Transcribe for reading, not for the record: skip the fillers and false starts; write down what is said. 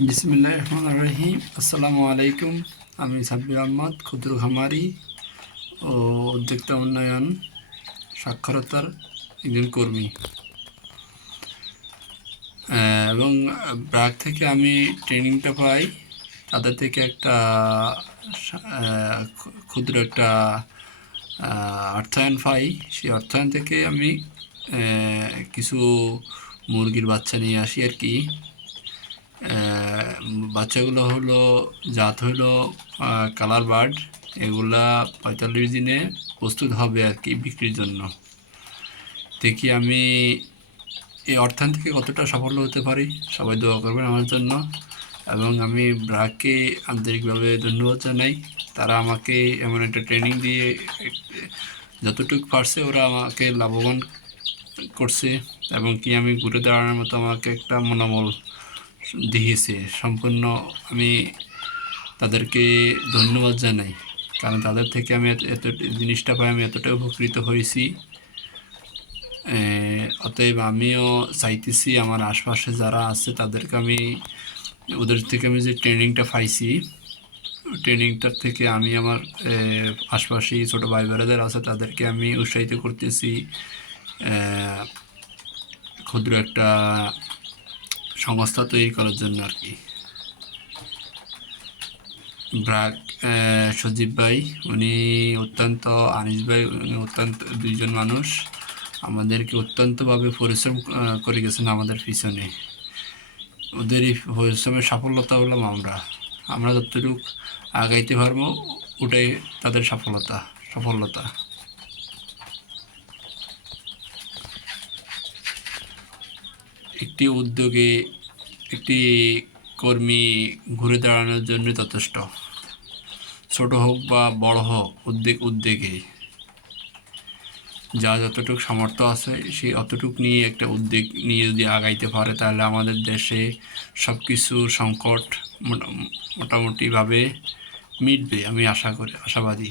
বিসমিল্লাহির রহমানির রহিম। আসসালামু আলাইকুম। আমি সাব্বির আহমদ, ক্ষুদ্র খামারি ও উদ্যোক্তা উন্নয়ন সাক্ষরতার একজন কর্মী এবং ব্র্যাক থেকে আমি ট্রেনিংটা পাই। তাদের থেকে একটা ক্ষুদ্র একটা অর্থায়ন পাই। সেই অর্থায়ন থেকে আমি কিছু মুরগির বাচ্চা নিয়ে আসি আর কি। বাচ্চাগুলো হলো জাত হলো কালার বার্ড। এগুলা 45 দিনে প্রস্তুত হবে আর কি বিক্রির জন্য। দেখি আমি এই অর্থায়ন থেকে কতটা সফল হতে পারি। সবাই দোয়া করবেন আমার জন্য এবং আমি ব্র্যাককে আন্তরিকভাবে ধন্যবাদ জানাই। তারা আমাকে এমন একটা ট্রেনিং দিয়ে যতটুকু পারছে ওরা আমাকে লাভবান করছে এবং কি আমি ঘুরে দাঁড়ানোর মতো আমাকে একটা মনোবল দিয়েছে। সম্পূর্ণ আমি তাদেরকে ধন্যবাদ জানাই, কারণ তাদের থেকে আমি এত জিনিসটা পাই, আমি এতটা উপকৃত হয়েছি। অতএব আমিও চাইতেছি আমার আশপাশে যারা আছে তাদেরকে আমি ওদের থেকে আমি যে ট্রেনিংটা পাইছি, ট্রেনিংটার থেকে আমি আমার আশপাশে ছোটো ভাই বোনেদের আছে তাদেরকে আমি উৎসাহিত করতেছি ক্ষুদ্র একটা সংস্থা তৈরি করার জন্য আর কি। ব্র্যাক সজীব ভাই উনি অত্যন্ত, আনিস ভাই উনি অত্যন্ত, দুইজন মানুষ আমাদেরকে অত্যন্তভাবে পরিশ্রম করে গেছেন আমাদের পিছনে। ওদের এই পরিশ্রমের সাফল্যতা হলাম আমরা যতটুকু আগাইতে পারবো ওটাই তাদের সফলতা। একটি উদ্যোগে একটি কর্মী ঘুরে দাঁড়ানোর জন্য যথেষ্ট। ছোট হোক বা বড় হোক, উদ্যোগে যা যতটুকু সামর্থ্য আছে সেই অতটুকু নিয়ে একটা উদ্যোগ নিয়ে যদি আগাইতে পারে তাহলে আমাদের দেশে সব কিছুর সংকট মোটামুটিভাবে মিটবে, আমি আশাবাদী।